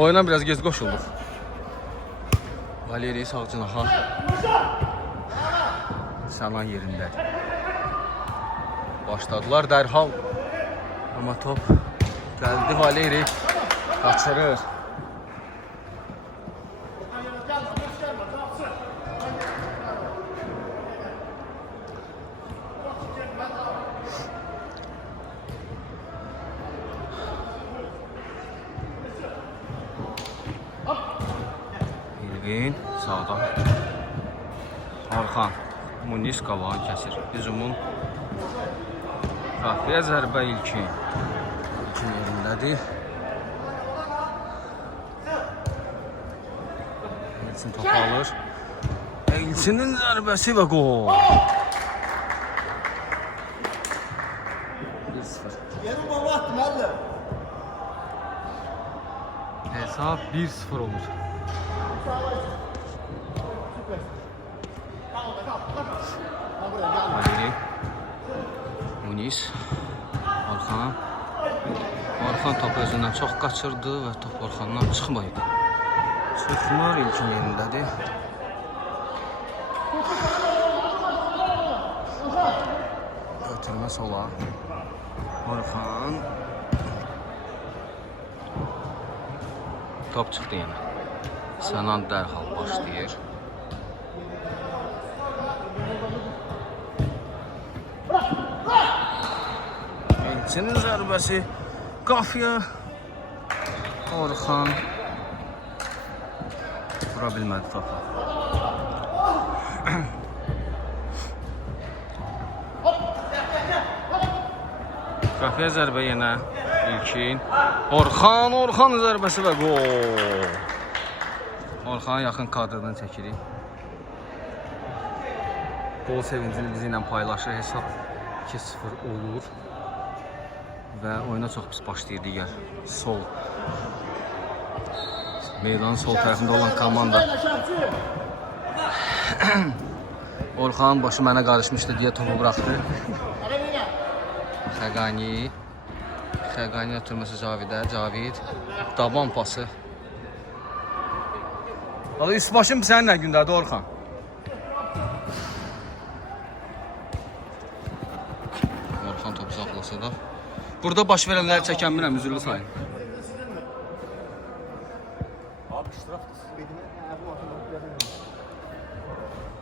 Oyuna biraz gez qoşulduq. Valeri sağ cinaha. Sənan yerindədir. Başladılar dərhal. Amma top gəldi Valeri. Qaçırır. İlvin sağdan. Orxan. Muniz qavağını kəsir. Hücumun qafiyə zərbə ilkin. İlkin yerindədir. İlkin topu alır. İlkinin zərbəsi və qol. 1-0. Hesab 1-0 olur. Valeri. Muniz. Orxan. Orxan topu özündən çox qaçırdı və top Orxandan çıxmaydı. Çıxmır, ilkin yerindədir. Götürmə sola. Orxan. Top çıxdı yenə. Sənan dərhal başlayır. Elçinin zərbəsi qafiyə. Orxan vura bilmədi topa. Qafiyə zərbə yenə ilkin. Orxan zərbəsi və gol. Orxanın yaxın kadrdan çəkirik. Gol sevincini bizi ilə paylaşır. Hesab 2-0 olur. Və oyuna çox pis başlayır digər sol. Meydanın sol tərəfində olan komanda. Orxanın başı mənə qarışmışdı deyə topu buraxdı. Xəqani. Xəqani ötürməsi Cavidə. Cavid. Daban pası. Üst başım sənin nə gündədir Orxan? Orxan topu saxlasa da. Burada baş verənləri çəkən biləm, üzürlü sayın.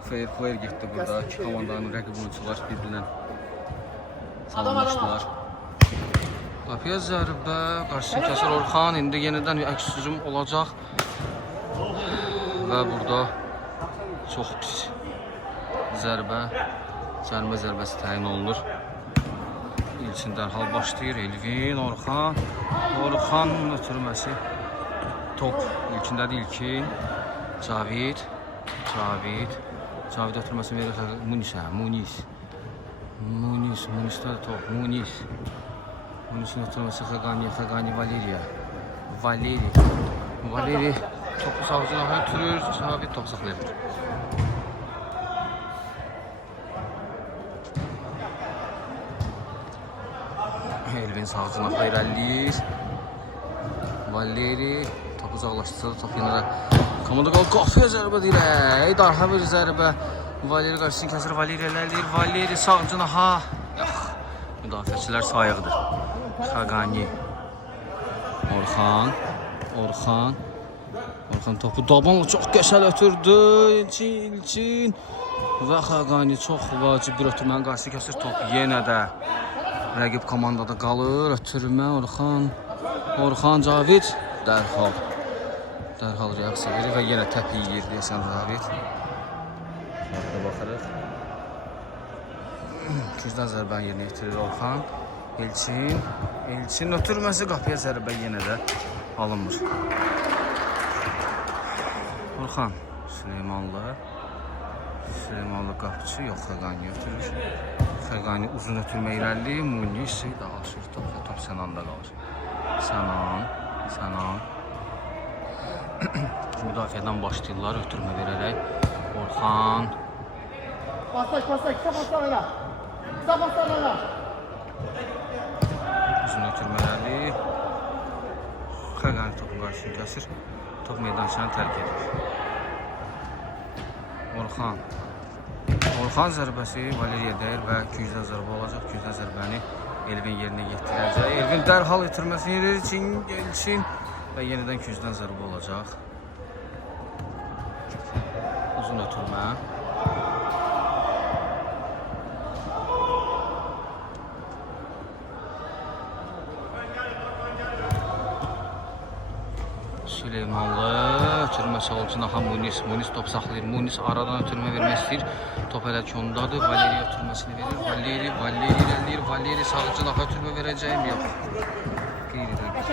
Fair play getdi burada. İki komandanın rəqib oyunçular bir-birinə salamlaşdılar. Qafiyə zərbə, qarşısını kəsir Orxan. İndi yenidən əks hücum olacaq. Və burada çox pis zərbə, cərimə zərbəsi təyin olunur. İlkin dərhal başlayır. Elvin, Orxan. Orxanın ötürməsi. Top ilkindədir ilkin. Cavid. Cavid ötürməsi verir Munisə. Munisdə top. Munisin ötürməsi Xəqani, Valeriya. Valeri topu sağcına ötürür. Cavid top saxlayır. Elvin sağ cınaqda irəliyir. Valeri topu uzaqlaşdırsa da top yenə də komanda qal. Qafiyə zərbə dirək. Daha bir zərbə. Valeri qarşısını kəsir. Valeri irəliyir. Valeri sağ cınaha. Yox. Müdafiəçilər sayıqdır. Xəqani. Orxan topu dabanla çox qəşəng ötürdü. İlkin. Və Xəqani çox vacib bir ötürmənin qarşısını kəsir. Top yenə də rəqib komandada qalır. Ötürmə Orxan Cavid dərhal reaksiya verir və yenə təpi yeyir deyəsən Cavid. Şurada baxırıq. İkinciden zərbəni yerinə yetirir Orxan. Elçin ötürməsi qafiyə zərbə yenə də alınmır. Orxan Süleymanlı qapıcı yox, Xəqani ötürür. Xəqani uzun ötürmə irəli, Muniz daha sürtür və top Sənanda qalır. Sənan. Müdafiədən başlayırlar ötürmə verərək. Orxan. Uzun ötürmələri. Xəqani topun qarşısını kəsir. Top meydançanı tərk edir. Orxan zərbəsi Valeriya dəyir və gücdən zərbə olacaq. Gücdən zərbəni Elvin yerinə yetirəcək. Elvin dərhal itirməsini verir Elçin və yenidən gücdən zərbə olacaq. Uzun ötürmə. Süleymanlı ötürməsi olsun. Aha Munis top saxlayır. Munis aradan ötürmə vermək istəyir. Top hələ ki ondadır. Valeriya ötürməsini verir. Valeri irəliyir. Valeri sağcı laxa ötürmə verəcəyim yox. Qeyri dəqiq.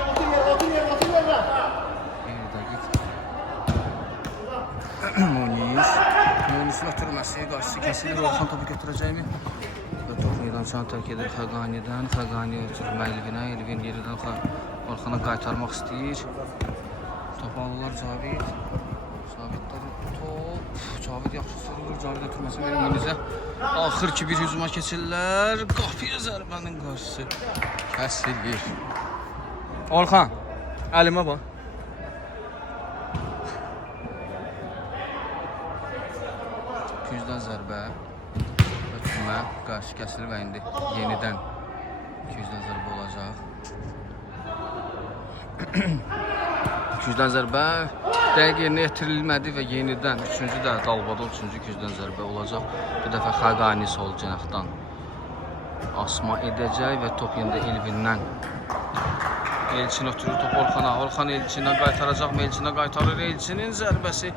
Munisin ötürməsi qarşısı kəsilir. Orxan topu götürəcəkmi? Top meydançanı tərk edir Xəqanidən. Xəqani ötürmə Elvinə. Elvin yeridən Orxana qaytarmaq istəyir. Top alırlar Cavid. Caviddə top. Cavid yaxşı sürülür. Cavid ötürməsi verir Munizə. Axır ki bir hücuma keçirlər. Qapıya zərbənin qarşısı kəsilir. Orxan, əlimə bax. Gücdən zərbə. Ötürmə qarşı kəsilir və indi yenidən gücdən zərbə olacaq. Gücdən zərbə dəqiq yerinə yetirilmədi və yenidən üçüncü də dalbada üçüncü gücdən zərbə olacaq. Bu dəfə Xəqani sol cinahdan asma edəcək və top yenidə Elvindən. Elçin ötürür top Orxana. Orxan Elçinə qaytaracaqmı? Elçinə qaytarır. Elçinin zərbəsi.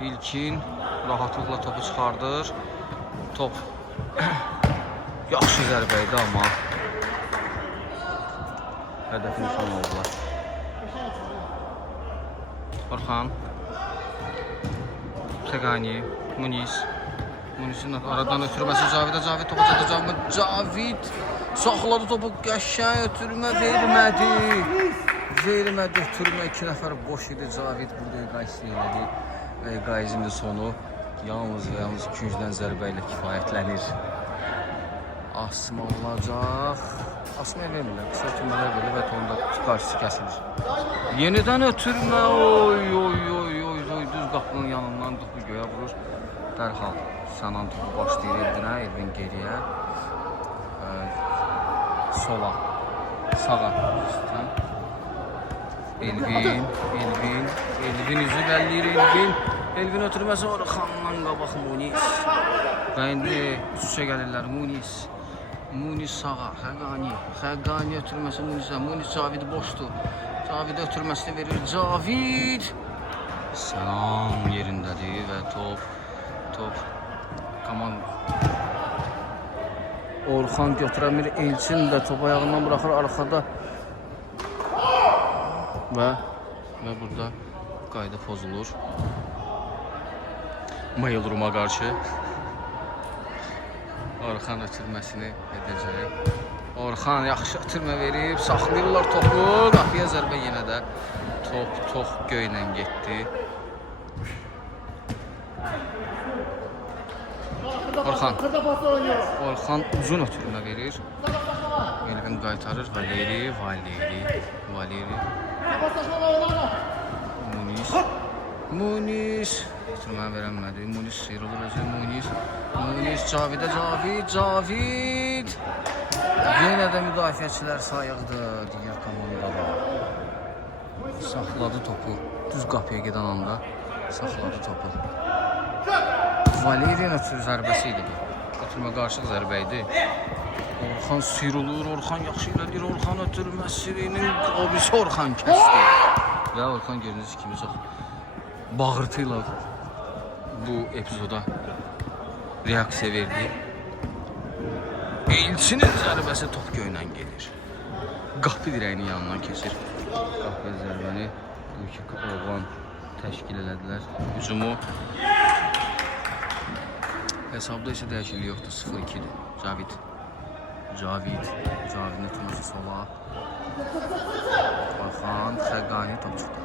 İlkin rahatlıqla topu çıxardır. Top yaxşı zərbə idi amma hədəfi nişan oldular. Orxan, Xəqani, Munisin aradan ötürməsi Cavidə. Cavid topu çatacaqmı? Cavid saxladı topu, qəşəng ötürmə vermədi. Ötürmə 2 nəfər boş idi. Cavid burada qaysı elədi və qayızın sonu yalnız və yalnız gücdən zərbə ilə kifayətlənir. Asma olacaq. Asmaya vermirlər, qısa ötürmələr verir və onda qarşısı kəsilir. Yenidən ötürmə, düz qapının yanından topu göyə vurur. Dərhal Sənan topu başlayır Elvinə, Elvin geriyə, sola, sağa. Elvin üzü bəllir, Elvin ötürməsi Orxandan qabaq Munis. Və indi üç-üçə gəlirlər Munis sağa, Xəqani ötürməsi Munis'ə. Munis Cavid boşdur. Cavid ötürməsini verir. Cavid Sənan yerindədir və top komand Orxan götürəmir. Elçin də top ayağından bıraxır arxada və burada qayda pozulur. Mailruma qarşı Orxan ötürməsini edəcək. Orxan yaxşı ötürmə verib, saxlayırlar topu. Qapıya zərbə yenə də top göylə getdi. Orxan uzun ötürmə verir. Elvin qaytarır. Valeri. Munis ötürmə verəmədi. Munis sıyrılır özü. Munis Cavidə. Cavid. Yenə də müdafiəçilər sayıqdır, digər komandada. Saxladı topu. Düz qapıya gedən anda saxladı topu. Valeriyan ötürü zərbəsi idi bu. Ötürmə qarşılıq zərbə idi. Orxan sıyrılır, Orxan yaxşı ilədir. Orxan ötürməsinin qobisi Orxan kəsdi. Və Orxan gördüyünüz kimi çox bağırtıyla bu epizoda reaksiya verdi. Elçinin zərbəsi top göylə gelir. Qapı dirəyinin yanından keçir. Qapı zərbəni bu iki oğlan təşkil elədilər. Hücumu hesabda isə dəyişiklik yoxdur. 0-2'dir. Cavidin ötürməsi sola. Orxan, Xəqani top çıxdı.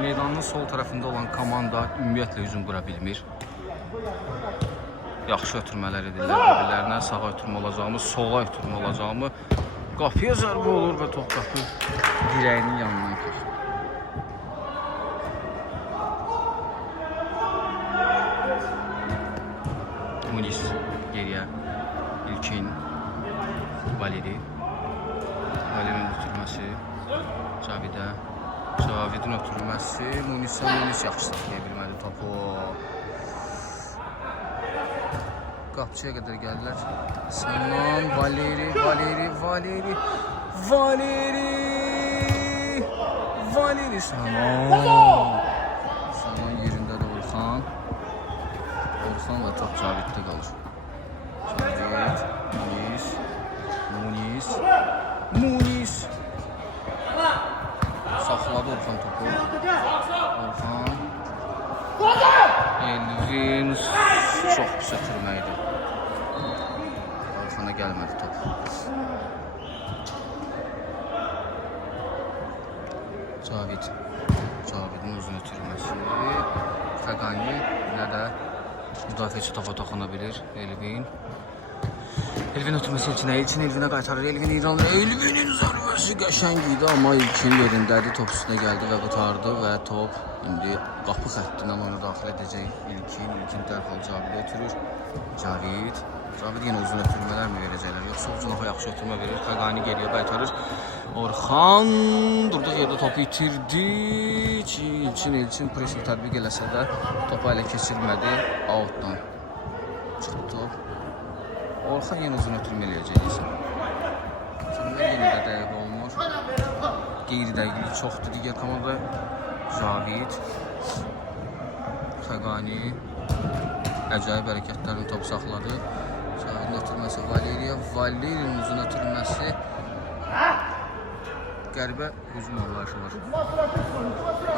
Meydanın sol tərəfində olan komanda ümumiyyətlə hücum qura bilmir. Yaxşı ötürmələr edirlər bir-birlərinə. Sağa ötürmə olacağımı, sola ötürmə olacağımı Qapıya zərbə olur və top qapı dirəyinin yanından keçir. Munis geriyə. İlkin Valeri. Valeri'nin ötürməsi. Cavidə. Cavidin ötürməsi. Munis yaxşı saxlaya bilmədi topu. Qapçıya qədər gəldilər. Sənan, Valeri. Sənan yerindədir Orxan. Orxan və top Caviddə qalır. Cavid, Munis. Saxladı Orxan topu. Orxan. Elvin çox pis ötürməkdir. Orxana gəlmədi top. Cavidin uzun ötürməsi. Fəqani nə də müdafiəçi topa toxuna bilir. Elvin ötürməsi İlkin. Elvinə qaytarır. Elvinin zərbəsi qəşəng idi, amma İlkin yerindədir. Top üstünə gəldi və qutardı və top indi qapı xəttindən oyuna daxil edəcək İlkin dərhal Cavidə ötürür. Cavid yenə uzun ötürmələr mi verəcəklər? Yoxsa ucunaxa yaxşı ötürmə verir. Fəqani geriyə qaytarır. Orxan durduğu yerdə topu itirdi. İlkin pressing tətbiq eləsə də topu ələ keçirmədi. Outdan çıxdı top. Orxan yenə uzun ötürmə eləyəcəksən. Yenə də dəqiq olmur. Qeyri-dəqiqlik çoxdur digər komanda. Cavid, Fəqani əcayib hərəkətlərini top saxladı. Cavidin ötürməsi Valerinin uzun ötürməsi. Qəribə hücum anlayışı var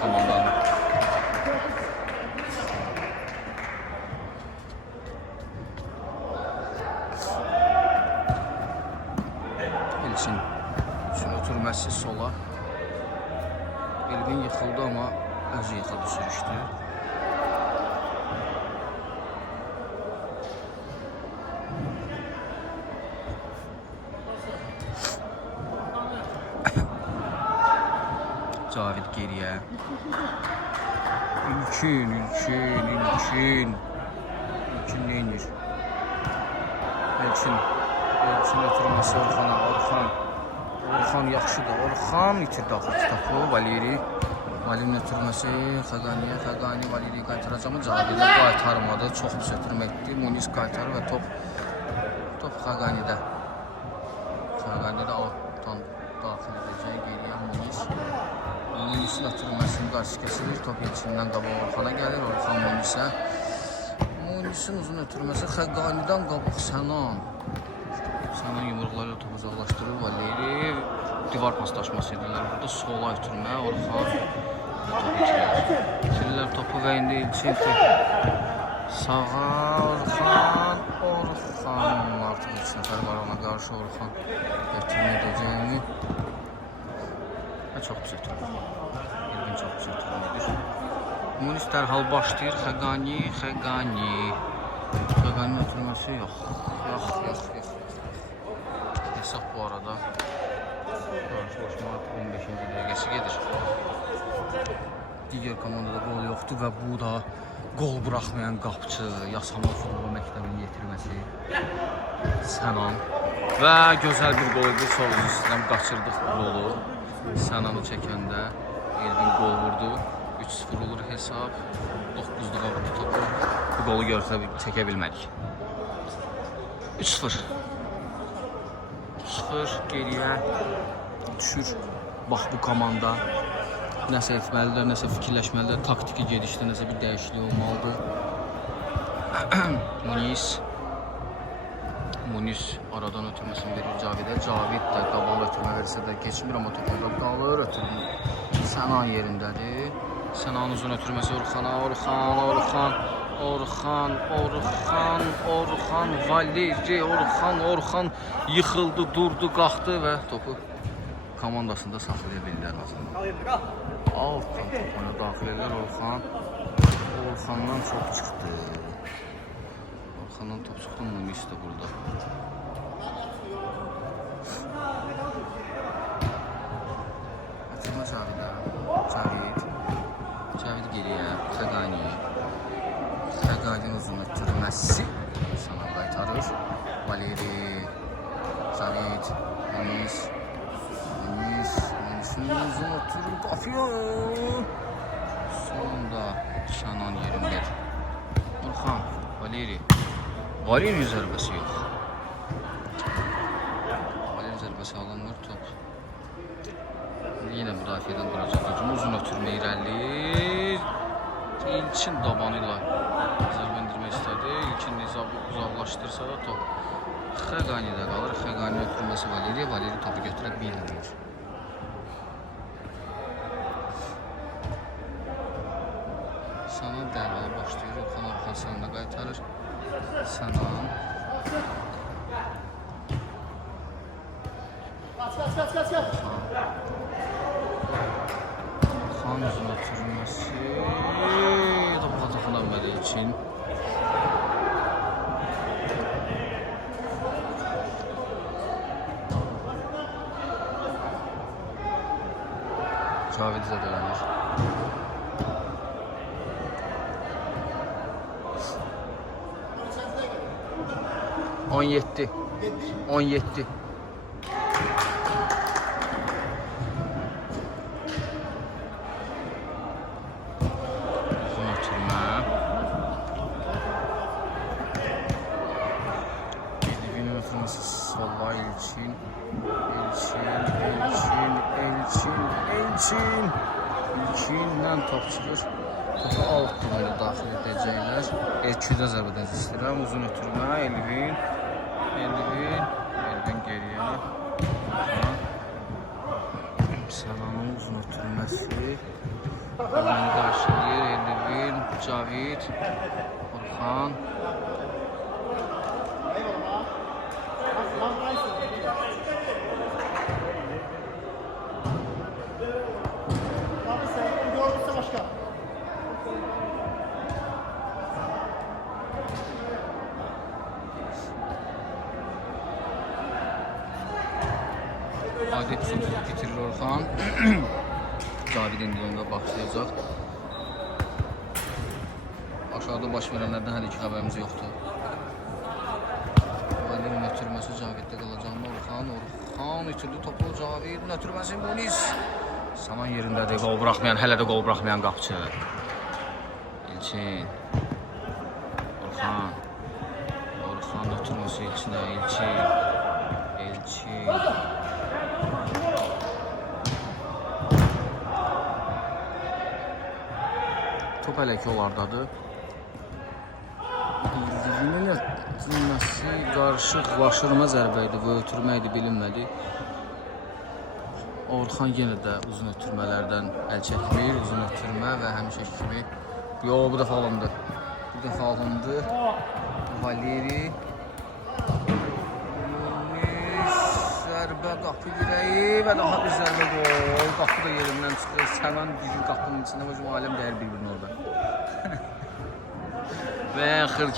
komandanın. İlkin ötürməsi sola. Elvin yıxıldı, amma özü yıxıldı, sürüşdü. Cavid geriyə. İlkin neynir? İlkin ötürməsi Orxana. Orxan yaxşıdır. Orxan itirdi axırki topu. Valerinin ötürməsi Fəqani Valeriyi qaytaracaqmı? Cavidə qaytarmadı. Çox pis ötürməkdir. Munis qaytarır və top Fəqanidə. Fəqanidə altdan daxil edəcək. Geriyə Munisin ötürməsinin qarşı kəsilir. Top İlkindən qabaq Orxana gəlir. Orxan Munisin uzun ötürməsi Fəqanidən qabaq Sənan yumruqlarıyla topu uzaqlaşdırır. Valeri divar paslaşması edirlər. Burada sola ötürmə Orxan topu itirirlər topu və indi İlkin sağa Orxan artıq 3 nəfər var ona qarşı Orxan ötürmə edəcəyini və çox pis ötürmə. İlkin çox pis ötürmədir. Munis dərhal başlayır. Fəqaninin ötürməsi yox. Hesab bu arada qarşılaşma 15-ci dəqiqəsi gedir. Digər komandada gol yoxdur və bu da gol buraxmayan qapçı, Yasamal futbol məktəbinin yetirməsi Sənan və gözəl bir gol idi. Sol üstdən qaçırdıq golu. Sənanı çəkəndə Elvin gol vurdu. 3-0 olur hesab. 9-luğa vurdu topu. Bu golu görsə çəkə bilmədik. 3-0 geriyə düşür. Bax bu komanda nəsə etməlidir, nəsə fikirləşməlidir. Taktiki gedişdə nəsə bir dəyişiklik olmalıdır. Munis aradan ötürməsini verir Cavidə. Cavid də qabağa ötürmə versə də keçmir, amma top orada qalır. Sənan yerindədir. Sənanın uzun ötürməsi Orxana. Valeri, Orxan yıxıldı, durdu, qalxdı və topu komandasında saxlaya bildilər. Altdan topuna daxil edirlər Orxandan çox çıxdı. Orxandan top çıxdı, Munis də burada. Valeri zərbəsi yox. Valeri zərbəsi alınmır top. Yine müdafiədən duracaq hücum. Uzun ötürmə irəli. İlkin dabanıyla zərbə endirmək istədi. İlkin Nizabı uzaqlaşdırsa da top Xəqani'də qalır. Xəqani ötürməsi Valeri. Valeri topu götürə bilmir. Sanan dərbələ başlayır. Orxan arxasında qaytarır. Sanan. Orxan uzun ötürməsi. Topa toxunamadı için. Cavid zədələnir. On yetti. Uzun ötürmə. Elvin ötürməsi sola İlkin. İlkindən top çıxır. Topu alt dumuyla daxil edəcəklər. Elkidə zərbədən istəyirəm. Uzun ötürmə. Elvin geriyə. Sananın uzun ötürməsi. Orxanı qarşılayır. Elvin, Cavid, Orxan. Adi epizodu bitirir Orxan. Cavid'in dilində başlayacaq. Aşağıda baş verənlərdən hələ ki xəbərimiz yoxdur. Valerin ötürməsi Cavid'də qalacaq. Orxan itirdi topu. Cavid'in ötürməsi Muniz. Saman yerindədir. Qol buraxmayan, hələ də qol buraxmayan qapçı. İlkin. Orxan ötürməsi İlkinə. İlkin. Top hələ ki onlardadır. Bildiyinin ötürməsi qarışıqlaşırma zərbə idi. Bu ötürmə idi, bilinmədi. Orxan yenə də uzun ötürmələrdən əl çəkmir. Uzun ötürmə və həmişəki kimi. Yox, bu dəfə alındı. Valeri. Zərbə qapı dirəyi və daha bir zərbə gol. Qapı da yerindən çıxır. Sənan bizim qapının içində və aləm dəyər bir-birini orada. Və axır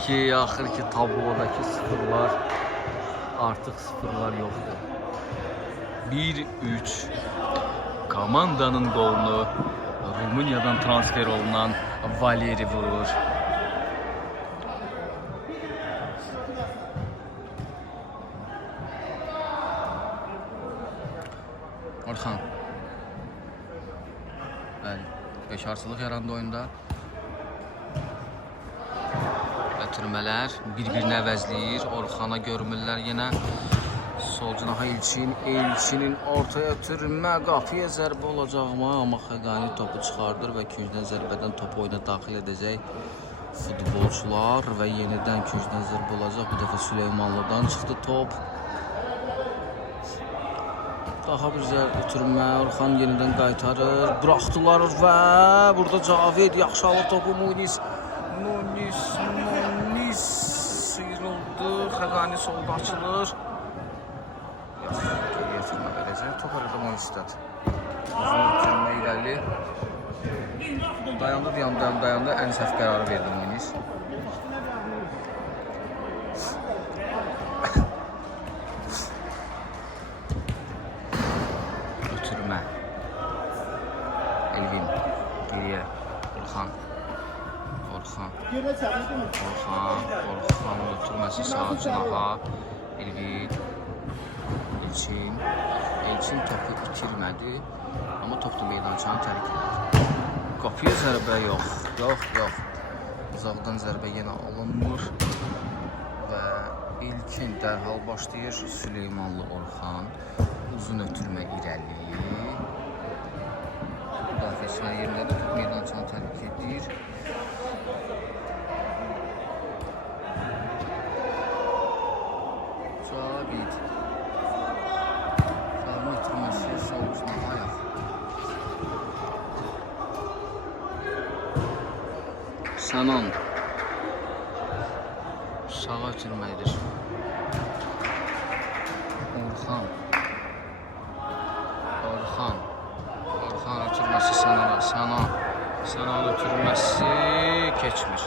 ki tablodakı sıfırlar artıq sıfırlar yoxdur. 1-3 komandanın qolunu Rumuniyadan transfer olunan Valeri vurur. Orxan. Bəli, beşarsızlıq yarandı oyunda. Ötürmələr bir-birini əvəzləyir. Orxana görmürlər yenə. Sol cinaha İlkinin ortaya ötürmə. Qapıya zərbə olacaqmı? Amma Xəqani topu çıxardır və küncdən zərbədən topu oyuna daxil edəcək futbolçular və yenidən küncdən zərbə olacaq. Bu dəfə Süleymanlıdan çıxdı top. Daha bir zərbə ötürmə. Orxan yenidən qaytarır. Buraxdılar və burada Cavid yaxşı alır topu. Muniz sıyrıldı. Xəqani solda açılır. Geriyə ötürmə verəcək. Top arada Monistat. Uzun ötürmə irəli. Dayandı. Ən səhv qərarı verdi Muniz. Ötürmə. Elvin. Geriyə. Orxan ötürməsi sağ cinaha. Elvin. İlkin topu itirmədi. Amma top da meydançanı tərk edir. Qapıya zərbə yox. Uzaqdan zərbə yenə alınmır. Və İlkin dərhal başlayır. Süleymanlı Orxan. Uzun ötürmə irəli. Müdafiəçilər yerindədir. Top meydançanı tərk edir. Cavid. Zavın ötürməsi sol ucuna ayaq. Sənan. Sağa ötürməkdir. Orxan. Orxan ötürməsi Sənana. Sənan ötürməsi keçmir.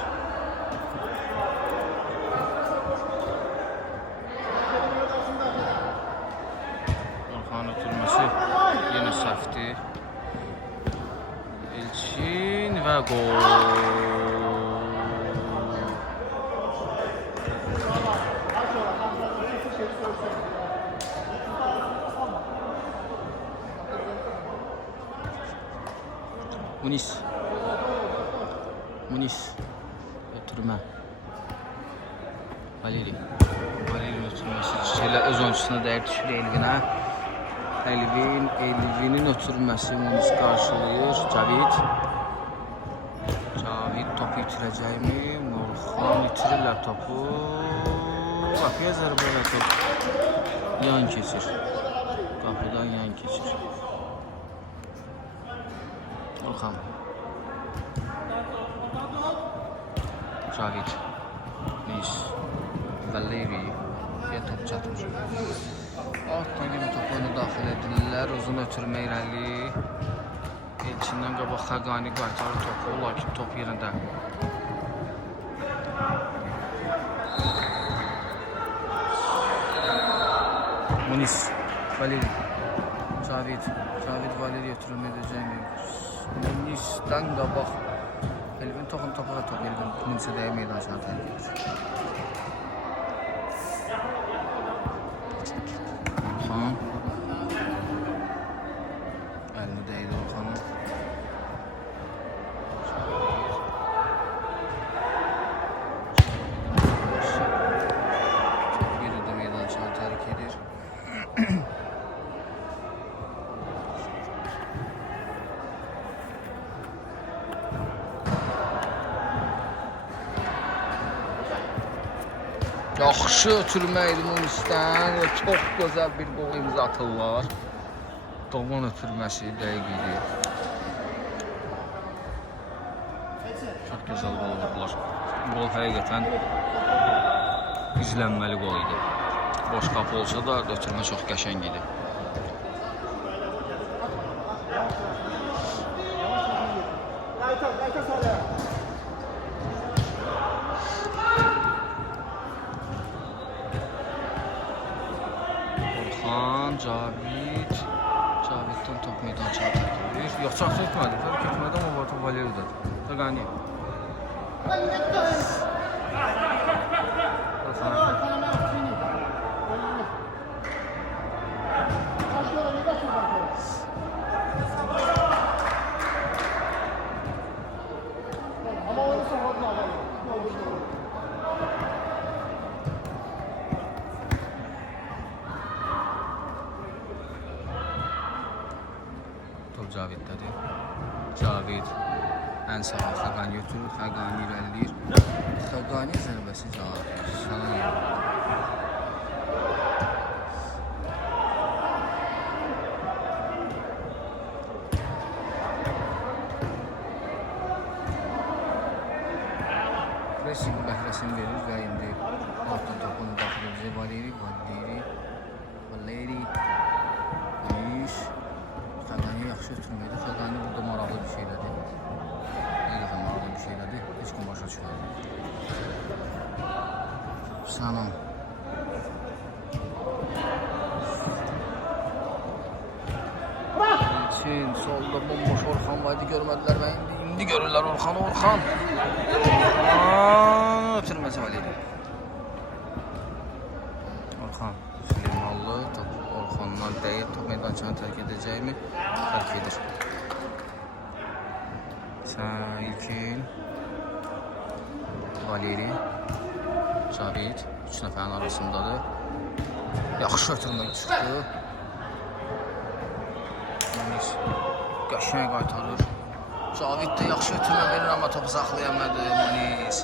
Orxan ötürməsi yenə səhvdir. İlkin və gol. Munis ötürmə. Valeri ötürməsi çiçəklə öz oyuncusuna dəyər düşür Elvinə. Elvinin ötürməsi Munis qarşılayır. Cavid topu itirəcəkmi? Orxan itirirlər topu. Qapıya zərbə və top yan keçir. Qapıdan yan keçir. Orxan. Cavid. Munis. Valeri. Top çatmır. Alt yönü topunu daxil edirlər. Uzun ötürmə irəli. Elçindən qabaq Xəqani qaytarır topu. Lakin top yerində. Munis. Valeri. Cavid Valeri ötürmə edəcəkmi? Munis'dən qabaq Elvin topu və top Elvin Munis'ə dəyə meydançanı tərk edir. Orxan əlini dəydi Orxanın. Top yerində meydançanı tərk edir. Yaxşı ötürməkdir Munis'dən. Çox gözəl bir gol imza atırlar. Doman ötürməsi dəqiq idi. Çox gözəl gol vurdular. Gol həqiqətən izlənməli gol idi. Boş qapı olsa da ötürmə çox qəşəng idi. Cavid'dən top meydançaya tərk edir. Yox, çarx etmədi. Tərk etmədi, amma var top Valeri'dədir. Xəqani. Cavid'dədir. Cavid ən sağa Xəqani götürür. Xəqani irəliləyir. Xəqani zərbəsi Sənan yerində. Pressing bəhrəsini verir və indi altın topunu daxil edəcək Valeri. Munis. Xəqani yaxşı ötürməkdir. Xəqani burada maraqlı bir şeylədir. Həqiqətən maraqlı bir şeylədir. Heç kim başa düşmədi. Sənan. İlkin solda bomboş Orxan vardı, görmədilər və indi görürlər Orxan. Ötürməsi Valeri. Orxan. Süleymanlı Orxandan dəyir. Top meydançanı tərk edəcəkmi? Tərk edir. İlkin. Valeri. 3 nəfərin arasındadır. Yaxşı ötürmə çıxdı. Munis qəşəng qaytarır. Cavid də yaxşı ötürmə verir, amma topu saxlaya bilmədi Munis.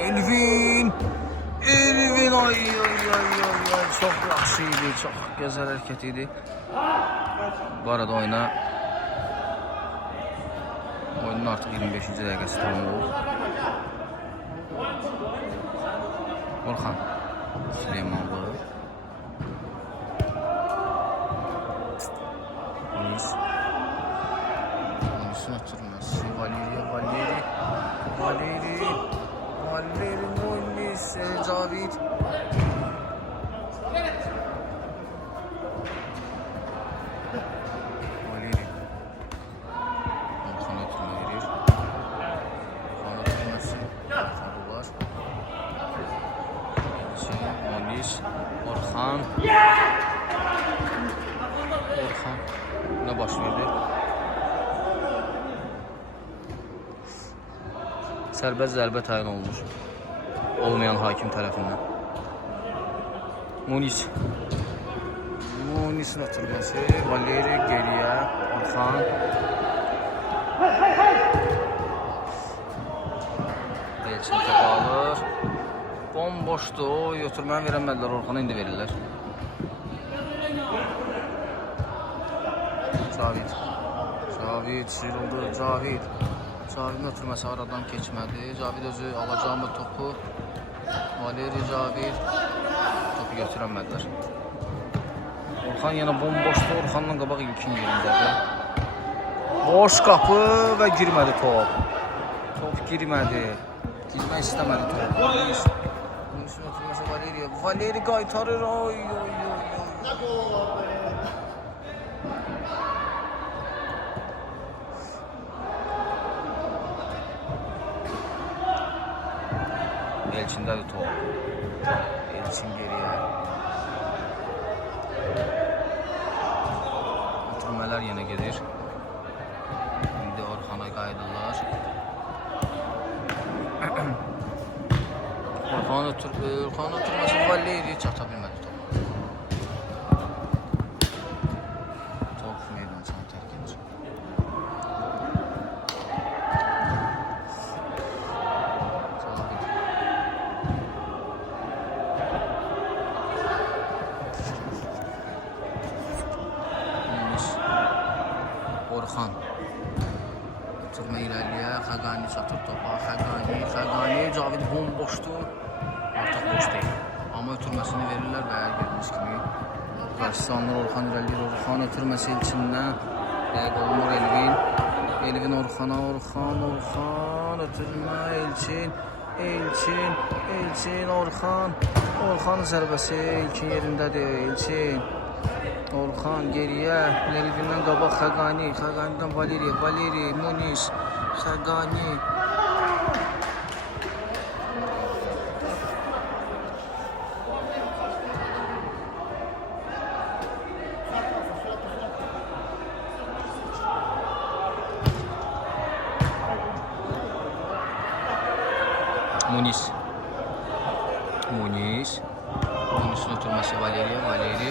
Elvin, ay, çox yaxşı idi, çox gözəl hərəkət idi. Bu arada oyunun artıq 25-ci dəqiqəsi tamam olub. Orxan Süleymanlı. Munisin ötürməsi. Valeri, Munis, Cavid. Valeri. Orxan ötürmə verir. Orxan ötürməsi. Tabular. Munis, Orxan. Ne başlıyordu? Sərbəst zərbə təyin olunur. Olmayan hakim tərəfindən. Munisin ötürməsi. Valeri geriyə. Orxan. Elçin topu alır. Bomboşdur. Götürməni verəmədilər. Orxana indi verirlər. Cavid sıyrıldı. Cavidin ötürməsi aradan keçmədi. Cavid özü alacağımı topu. Valeri, Cavid topu götürəmədilər. Orxan yenə bomboşdur. Orxandan qabaq ilkin yerindədir. Boş qapı və girmədi top. Top girmədi. Girmək istəmədi top. Munisin ötürməsi Valeri qaytarır. Elçindədir top. Elçin geriyə. Ötürmələr yenə gedir. İndi Orxana qayıdırlar. Orxan ötürməsi Valeri çata bilmədi top. Top meydançanı tərk edir. Orxan ötürmə irəliyə, Xəqani çatır topa, Xəqani, Cavid bomboşdur, artıq boş deyil, amma ötürməsini verirlər və gördüyünüz kimi qarşılanır. Orxan irəliyir, Orxan ötürməsi Elçindən, dəqiq olunur Elvin Orxana, Orxan ötürmə, Elçin, Orxan zərbəsi ilkin yerindədir, Elçin. Orxan geriyə, Elvindən qabaq Xəqanidən Valeri, Munis, Xəqani. Munisin ötürməsi Valeri.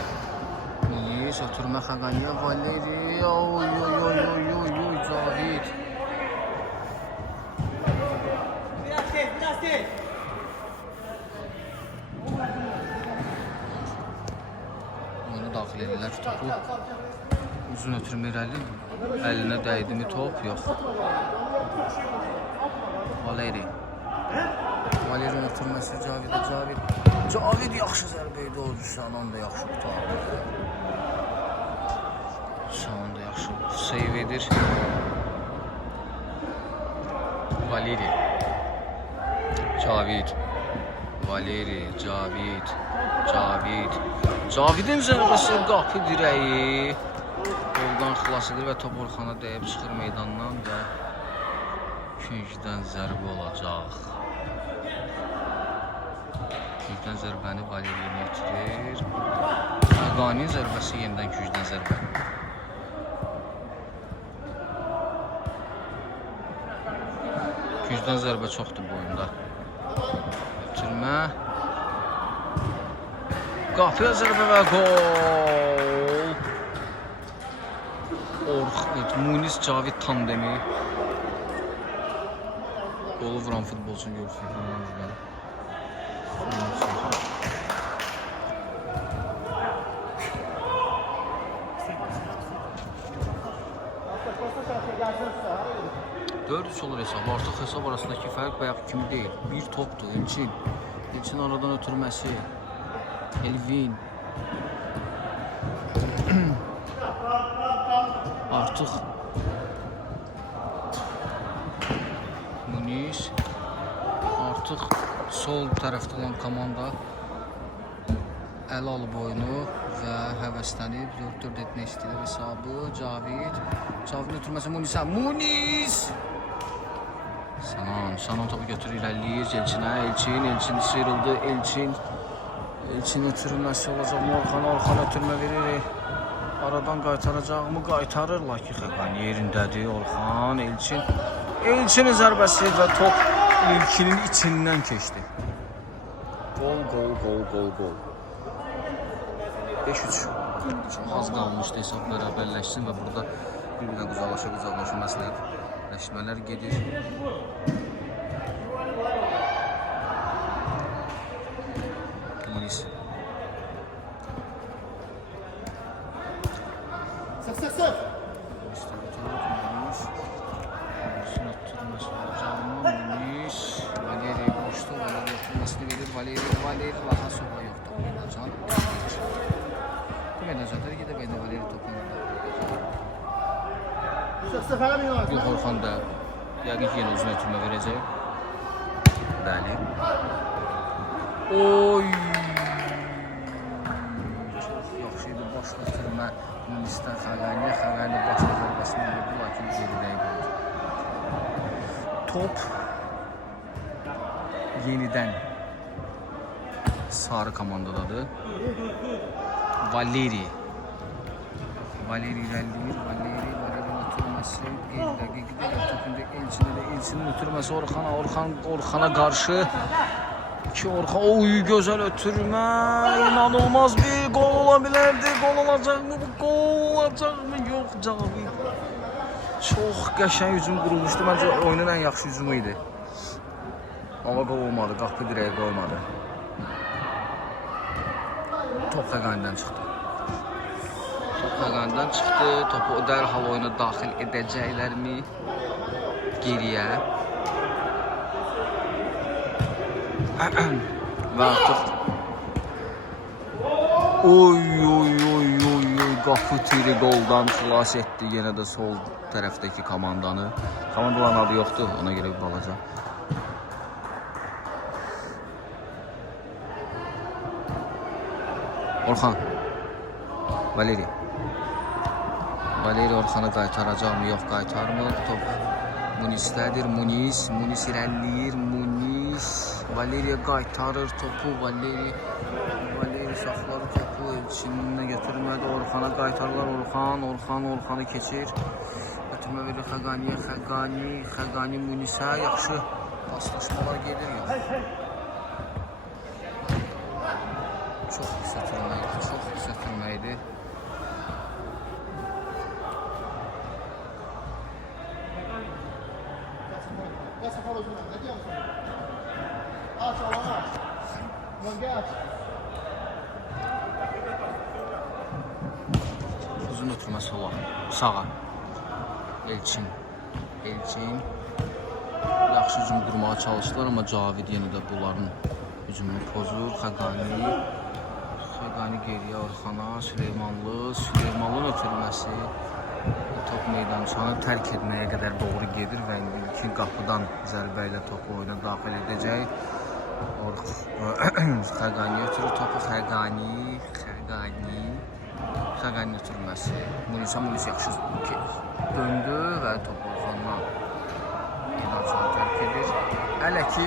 Munis ötürmə Xəqaniyə, Valeri. Cavid. Onu daxil edirlər topu. Uzun ötürmə irəli. Əlinə dəydimi top? Yox. Valerinin ötürməsi Cavid yaxşı zərbə idi, o Şanan da yaxşı qutardı. Şanan da yaxşı seyv edir. Valeri, Cavidin zərbəsi qapı dirəyi qoldan xilas edir və top Orxana dəyib çıxır meydandan və küncdən zərbə olacaq. Küncdən zərbəni Valeri yetirir. Xəqani'nin zərbəsi yenidən küncdən zərbə. Küncdən zərbə çoxdur bu oyunda. ötürmə. Qapıya zərbə və gol. Munis Cavid tandemi. Qolu vuran futbolçunu görürsünüz. Dördüncü olur hesabı. Artıq hesab arasındakı fərq bayaq kimi deyil. Bir topdur. İlçin aradan ötürməsi. Elvin. Artıq Muniz. Artıq sol tərəfdə olan komanda əl alıb oyunu və həvəslənib 4-4 etmək istəyir hesabı. Cavidin ötürməsi Munizə. Muniz! Sanan topu götürür, irəliləyir Elçinə. Elçin sıyrıldı. Elçin ötürməsi olacaq. Orxan ötürmə verir. Aradan qaytaracaqmı? Qaytarır. Lakin Xəqani yerindədir. Orxan, Elçinin zərbəsi və top ilkinin içindən keçdi. Gol. 5-3. Çox az qalmışdı hesab bərabərləşsin və burada bir-birdən uzaqlaşa məsləhətləşmələr gedir. Lis. Valeri daha sonra yoktu. Can. Benden zaten gide bende Valeri topunu. Yok Orxan da yəqin ki yenə uzun ötürmə verəcək. Bəli. Oy! Çox yaxşı idi baş ötürmə. Munisdən Xəqaniyə baş zərbəsini verdi, lakin geridə idi. Top yenidən sarı komandadadır. Valeri irəliləyir. Valeri ötürməsi. 50 dəqiqədə topunda Elçinin ötürməsi Orxana qarşı. Orxan gözəl ötürmə. İnanılmaz bir gol ola bilərdi. Gol olacaqmı? Yox, Cavid. Çox qəşəng hücum qurulmuşdu. Məncə oyunun ən yaxşı hücumu idi. Amma gol olmadı. Qapı dirəyə qoymadı. Top Xəqanidən çıxdı. Topu dərhal oyuna daxil edəcəklərmi? Geriyə. Və artıq qapı tiri qoldan xilas etdi. Yenə də sol tərəfdəki komandanı. Komandaların adı yoxdur, ona görə bir balaca. Orxan. Valeri Orxana qaytaracaqmı? Yox, qaytarmır. Top Munisdədir. Muniz irəliləyir. Valeriya qaytarır topu. Valeri saxlar topu. Elçinə götürmədi. Orxana qaytarırlar. Orxanı keçir. Ötürmə verir Xəqani Munizə. Yaxşı paslaşmalar gedir. Çox pis ötürmə idi. Uzun ötürmə sola, sağa. Elçin. Yaxşı hücum qurmağa çalışdılar, amma Cavid yenə də bunların hücumunu pozur. Xəqani geriyə Orxana, Süleymanlının ötürməsi. Top meydançanı tərk etməyə qədər doğru gedir və ilkin qapıdan zərbə ilə topu oyuna daxil edəcək. Xəqani ötürür topu. Xəqani ötürməsi. Munis yaxşı döndü və topu Orxandan meydançanı tərk edir. Hələ ki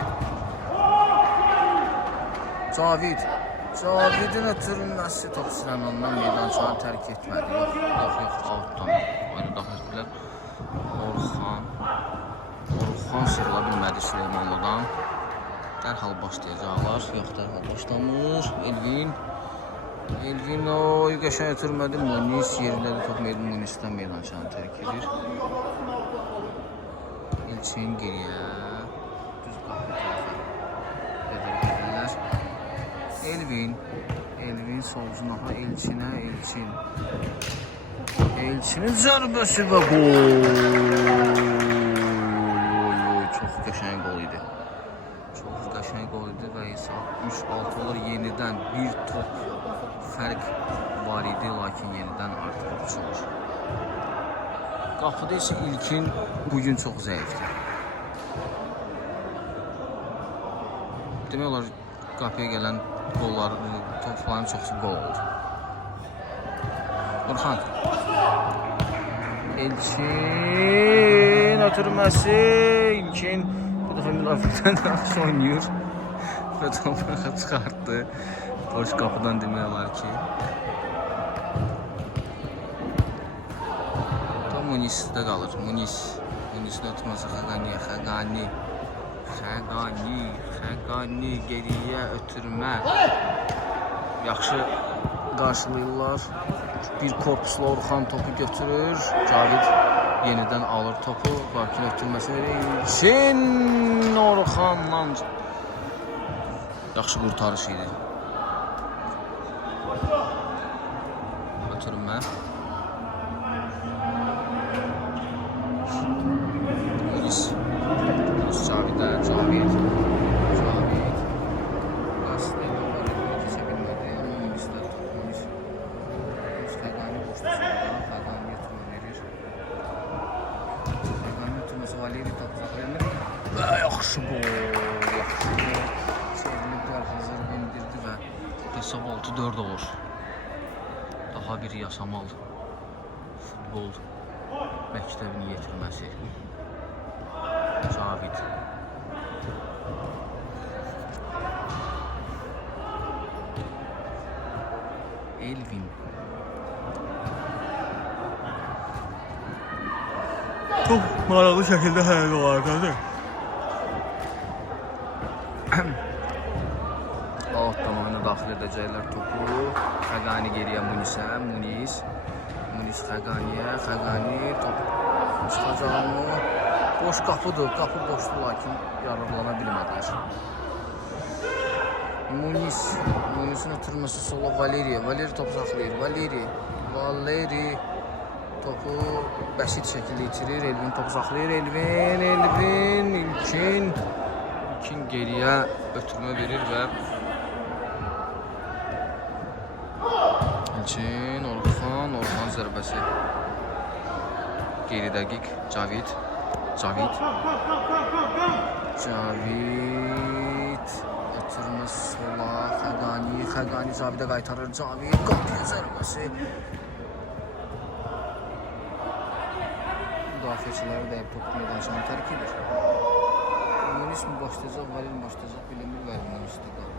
Cavidin ötürülməsi top Süleymandan meydançanı tərk etmədi. Yox, outdan oyunu daxil etdilər. Orxan sıyrıla bilmədi Süleymanlıdan. Dərhal başlayacaqlar. Yox, dərhal başlamır. Elvin oy qəşəng ötürmədi. Muniz yerindədir. Top Munizdən meydançanı tərk edir. Elçin geriyə. Düz qapı tərəfə qədər gedirlər. Elvin solcunaha Elçinə. Elçinin zərbəsi və gol. Çox qəşəng gol idi. Və hesab 3-6 olur. Yenidən bir top fərq var idi, lakin yenidən artıq açılır. Qapıda isə İlkin bugün çox zəifdir. Demək olar qapıya gələn topların çoxsu gol olur. Orxan. Elçin ötürməsi. İlkin bu dəfə müdafiədən yaxşı oynayır. Və toprağa çıxartdı. Boş qapıdan demək olar ki. Tam Munizdə qalır. Munizin ötürməsi Xəqani geriyə ötürmə. Yaxşı qarşılayırlar. Bir korpusla Orxan topu götürür. Cavid yenidən alır topu. Lakin ötürməsi için Orxanla yaxşı qurtarış idi. Ötürmə. Muniz Cavid'ə. Cavid. Qasidələ var edir, keçə bilmədi. Munizlər top. Muniz Xəqani boşda solda. Xəqani ötürmə verir. Xəqani ötürməsi Valeri topu saxlayır. Və yaxşı gol. Hesab 6-4 olur. Daha bir yaşamal futbol məktəbini yetirməsi. Cavid. Elvin. Top maraqlı şəkildə hərəkət olardı. Altdan oyuna daxil edəcəklər topu. Xəqani geriyə Munizə. Muniz Xəqaniyə. Xəqani top çıxacaqmı? Boş qapıdır. Qapı boşdur, lakin yararlana bilmədilər. Munizin ötürməsi sola Valeri topu saxlayır. Valeri topu bəsit şəkildə itirir. Elvin topu saxlayır. İlkin geriyə ötürmə verir və İlkin, Orxan zərbəsi. Geri dəqiq Cavid ötürmə sola Xəqani Cavidə qaytarır. Cavid qapıya zərbəsi. Müdafiəçiləri dəyib topu meydançanı tərk edir. Muniz mi başlayacaq, Valeri mi başlayacaq bilinmir. Vəlindən üstə qalır.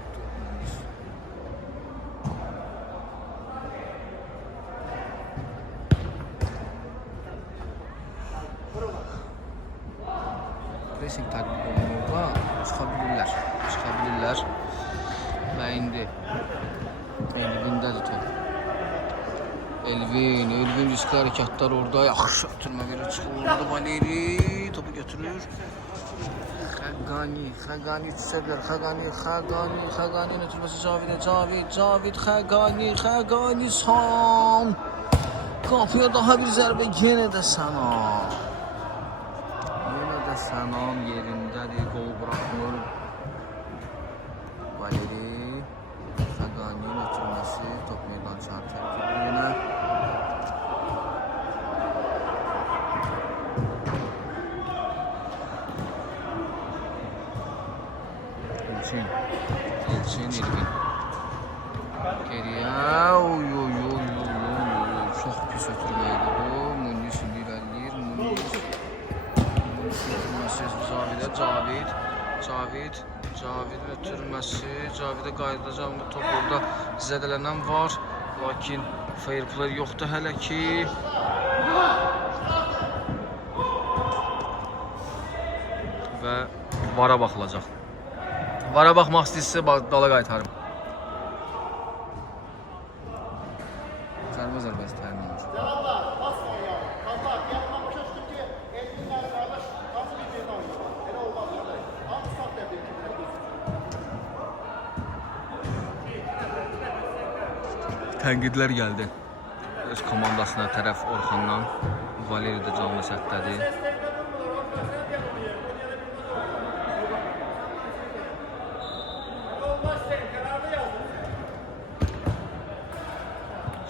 Pressing tədbiq olunurda çıxa bilirlər. Və indi Elvindədir top. Elvin riskli hərəkətlər orada. Yaxşı ötürmə verir, çıxır orada Valeri topu götürür. Xəqani düşə bilər. Xəqani ötürməsi Cavidə. Cavid Xəqani son. Qapıya daha bir zərbə, yenə də Sənam yerindədir, qol buraxmır. Valeri Xəqani'nin ötürməsi, top meydançanı tərk edir yenə. Elçin Elvin geriyə. Çox pis ötürməydi bu. Muniz irəliyir. Cavid ötürməsi. Cavidə qayıdacaq mı? Top orada zədələnən var. Lakin fair play yoxdur hələ ki. Və vara baxılacaq. Vara baxmaq istəyirsə dala qaytarım. Zərbə zərbəsi təyin olunur. Tənqidlər gəldi. Öz komandasına tərəf Orxandan. Valeri də canlı sətdədir.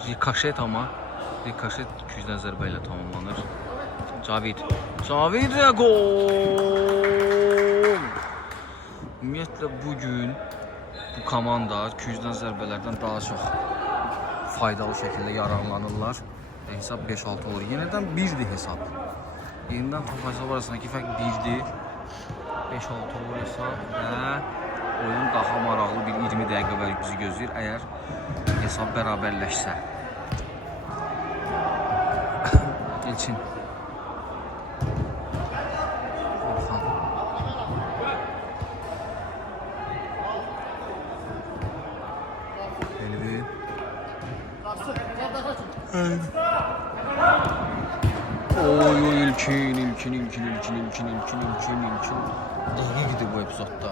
Rikoşet ama. Rikoşet 200'den zərbə ilə tamamlanır. Cavid. Cavid və gol! Ümumiyyətlə bugün bu komanda 200'den zərbələrdən daha çox faydalı şəkildə yararlanırlar. Hesab 5-6 olur. Yeniden 1'dir hesab. Yeniden top hesab arasındaki fərq 1'dir. 5-6 olur hesab və oyun daha maraqlı bir 20 dəqiqə bizi gözləyir əgər hesab bərabərləşsə. Elçin. Orxan. Elvin. Oy ilkin. Dəqiqdir bu epizodda.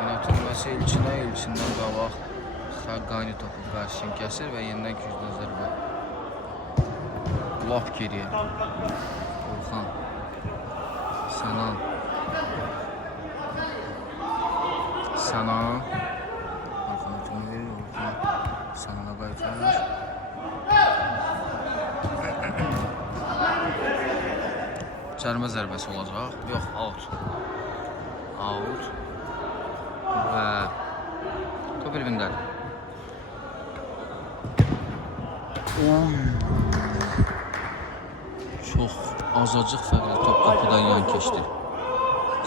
Minatürməsi Elçindən qabaq Xəqani topu qarşın kəsir və yenidən 200'den zərbə. Lap geriyə. Orxan. Sənan. Orxan ötümü verir. Orxan Sənana qaytarır. Cərmə zərbəsi olacaq. Yox, out. Və top Elvindədir. Çox azacıq fərqli top qapıdan yan keçdi.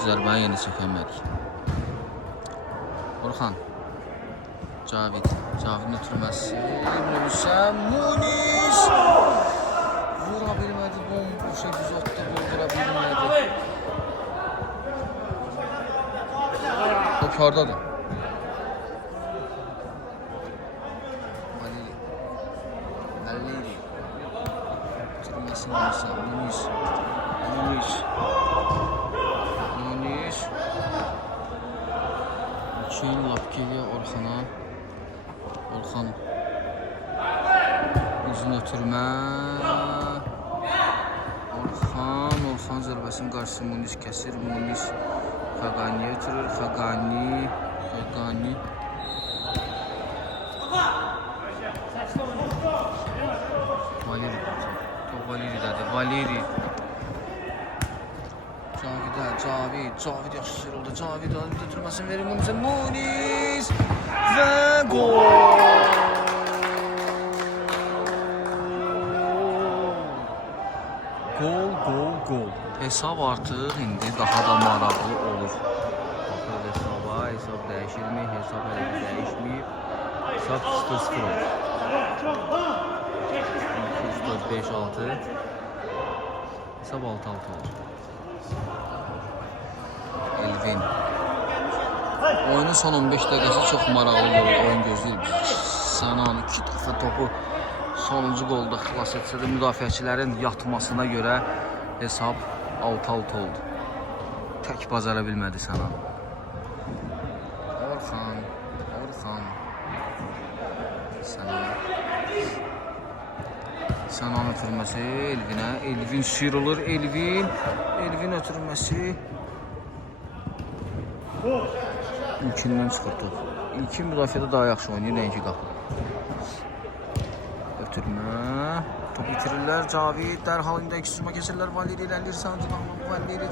Zərbəni yeni çəkəmədik. Orxan. Cavidin ötürməsi. Muniz. Vura bilmədi. Bomboş epizodda doldura bilmədi. Top hardadır? Valeri. Ötürməsi Muniz. Şeyin lap geliyor Orxana. Orxan. Uzun ötürmə. Orxan zərbəsinin qarşısını Muniz kəsir. Muniz Xəqaniyə ötürür. Xəqani. Valeri. Top Valeri'dədir. Valeri. Cavid yaxşı sürüldü. Cavid ötürməsini verir Munizə. Muniz və gol! Gol. Hesab artıq indi daha da maraqlı olur. Baxırıq hesab dəyişirmi? Hesab hələ dəyişməyib. Hesab 0-0 olur. 2, 4, 5, 6. Hesab 6-6 olur. Elvin. Oyunun son 15 dəqiqəsi çox maraqlı bir oyun gözləyir bizi. Sənan 2 dəfə topu sonuncu qolda xilas etsə də müdafiəçilərin yatmasına görə hesab 6-6 oldu. Tək bacara bilmədi Sənan. Orxan. Sənan ötürməsi Elvinə. Elvin sıyrılır. Elvin ötürməsi. İlkindən çıxır top. İlkin müdafiədə daha yaxşı oynayır, nəinki qapı. Ötürmə. Top itirirlər. Cavid dərhal indi əksizmə keçirlər. Valeri irəlir. Valeri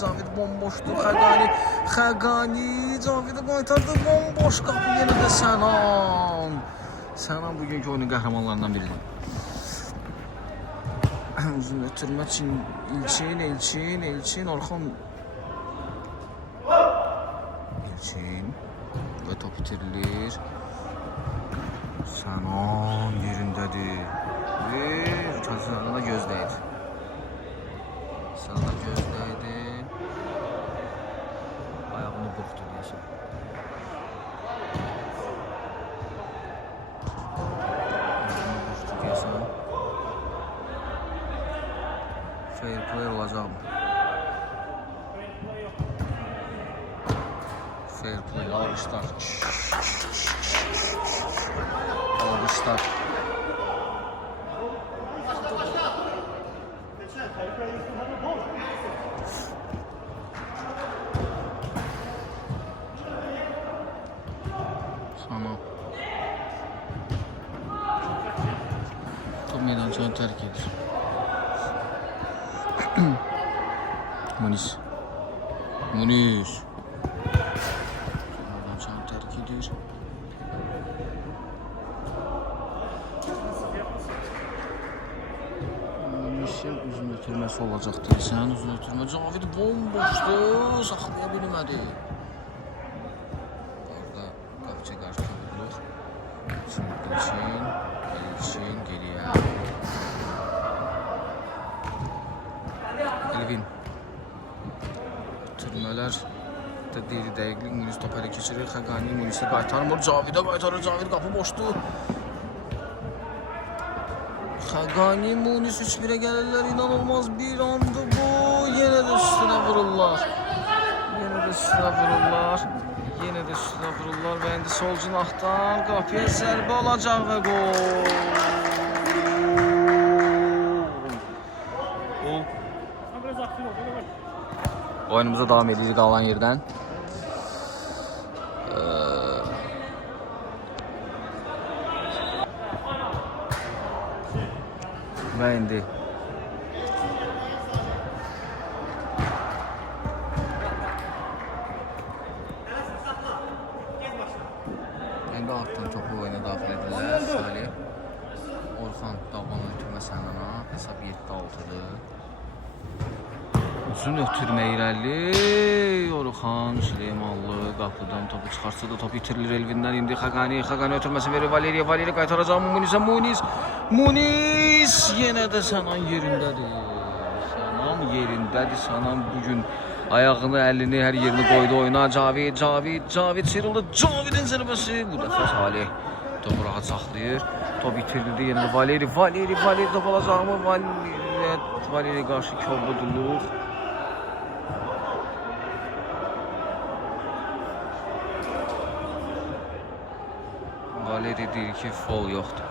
Cavid bomboşdur. Xəqani Cavidə qaytardı. Bomboş qapı yenə də Sənan bugünkü oyunun qəhrəmanlarından biridir. Uzun ötürmə üçün Elçin Orxan. Və top itirilir. Sənan yerindədir. Sənana göz dəydi. boxdu deyəsən. Boxdu deyəsən. Fair play olacaq mı? Fair play, alqışlar. Alqışlar. Sana. Top meydançanı terk edir. Muniz. Muniz. Meydançanı terk edir. Munisin uzun ötürməsi olacaqdır. Sənin uzun ötürmə Cavid bomboşdu. Saxlaya bilmədi. Orada qapıcı qarşı vurulur. İlçin geriyə. Elvin. Ötürmələr da deyil dəqiqlik. Muniz top ələ keçirir. Xəqani Munizə qaytarmır. Cavidə qaytarır. Cavid qapı boşdu. Xəqani Muniz 3-1'e gəlirlər. İnanılmaz bir andı bu. Yenə də üstünə vururlar. Yenə də üstünə vururlar. Yenə də üstünə vururlar və indi sol cinahdan qapıya zərbə olacaq və gol. Oyunumuza davam edirik qalan yerdən. Və indi altdan topu oyuna daxil edirlər. Salih Orxan dabanı ötürmə Sənana. Hesab 7-6'dır. Uzun ötürmə irəli. Orxan Süleymanlı qapıdan topu çıxarsa da top itirilir Elvindən. İndi Xəqani ötürməsi verir Valeriya. Valeriya qaytaracaq Munizə. Muniz yenə də Sənan yerindədir. Sənan yerindədir. Sənan bugün ayağını, əlini, hər yerini qoydu oyuna. Cavid sıyrıldı. Cavidin zərbəsi. Bu dəfə Salih topu rahat saxlayır. Top itirildi. Yenə də Valeri top alacaqmı? Valeri qarşı kobuduluq. Valeri deyir ki, foul yoxdur.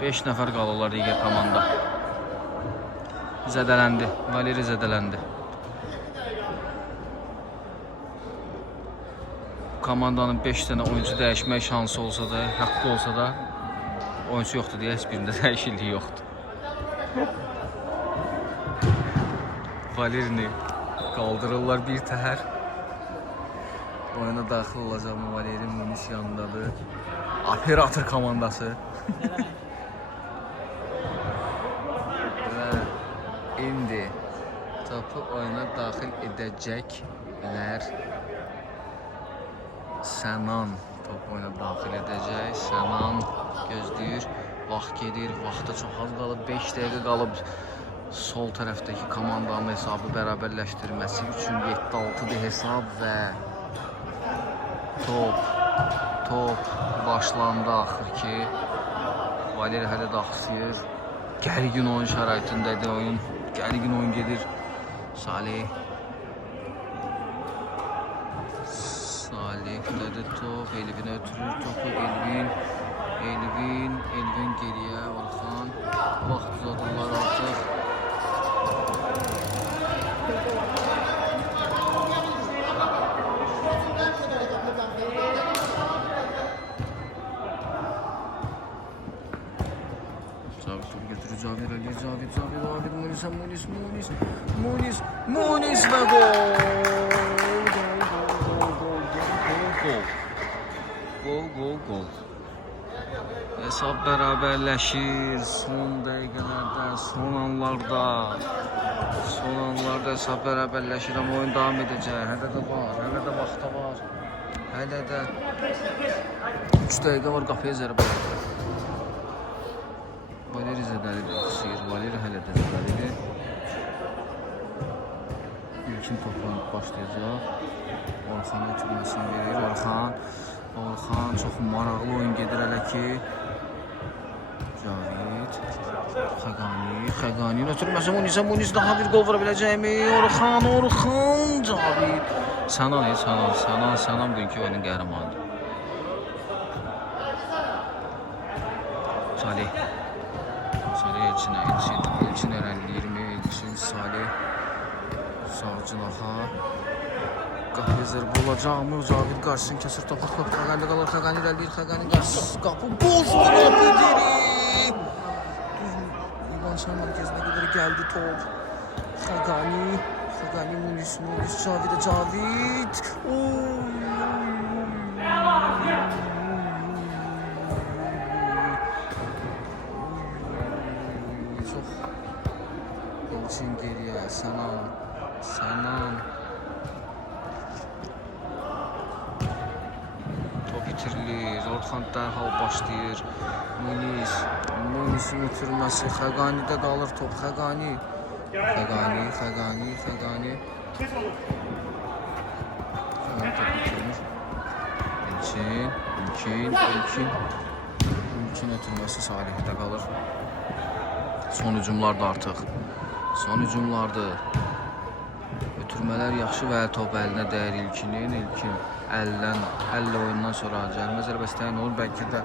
Beş nəfər qalırlar digər komanda. Zədələndi. Valeri zədələndi. Komandanın 5 dənə oyuncu dəyişmək şansı olsa da, haqqı olsa da oyuncu yoxdur deyə heç birində dəyişiklik yoxdur. Valerini qaldırırlar bir təhər. Oyuna daxil olacaq mı? Valeri Muniz yanındadır. Operator komandası. Və indi topu oyuna daxil edəcəklər. Sənan top oyuna daxil edəcək. Sənan gözləyir. Vaxt gedir. Vaxta çox az qalıb. 5 dəqiqə qalıb. Sol tərəfdəki komandanın hesabı bərabərləşdirməsi üçün 7-6'dır hesab və top başlandı axır ki. Valeri hələ də axsıyır. Gərgin oyun şəraitindədir oyun. Gərgin oyun gedir. Salih nədir top? Elvin ötürür topu. Elvin geriyə. Orxan vaxt uzadırlar artıq. Cavid topu götürür. Cavid Muniz və gol. Gol. Hesab bərabərləşir. Son dəqiqələrdə, son anlarda hesab bərabərləşir. Amma oyun davam edəcək. Hələ də vaxta var. Hələ də 3 dəqiqə var, qapıya zərbə. Valeri zədəlidir, xüsir. Valeri hələ də zədəlidir. İlkin topla başlayacaq. Orxan ötürməsini verir. Orxan çox maraqlı oyun gedir hələ ki. Cavid. Xəqani ötürməsi Muniz daha bir qol vura biləcəkmi? Orxan. Cavid. Sənan bugünkü oyunun qəhrəmanıdır. Salih Elçin Ərənli 20 Elçin Salih Savcılağa qapı zərbə olacaqmı? Cavid qarşısını kəsir, topa Xəqani qalır, Xəqani irəliləyir, Xəqani qarşısı qapı boş Cavid. İvançan mərkəzinə qədər gəldi top. Xəqani Muniz Cavid. Çox Elçin geriyə, Sənan. Top itirilir, Orxan dərhal başlayır. Munizin ötürməsi, Xəqanidə qalır top, Xəqani. Top itirir. İlkin ötürməsi Salihdə qalır. Son hücumlardır artıq. Ötürmələr yaxşı və top əlinə dəyir İlkinin. İlkin əllə oyundan sonra cərimə zərbəsi təyin olur. Bəlkə də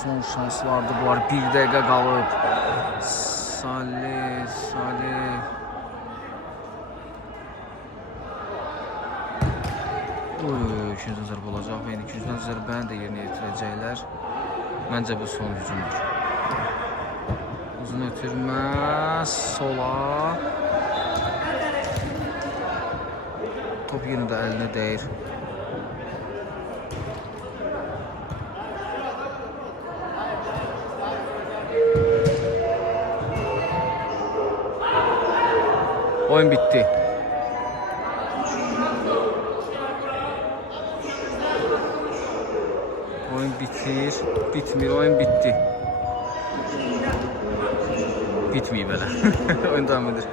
son şanslardır. Bunlar 1 dəqiqə qalıb. Salih. İkinci zərbə olacaq və ikinci zərbəni də yerinə yetirəcəklər. Məncə bu son hücumdur. Uzun ötürmə sola. Top yenə də əlinə dəyir. Oyun bitti. Oyun bitmir, oyun bitti. Bitmeyip hele. Oyun devam edir.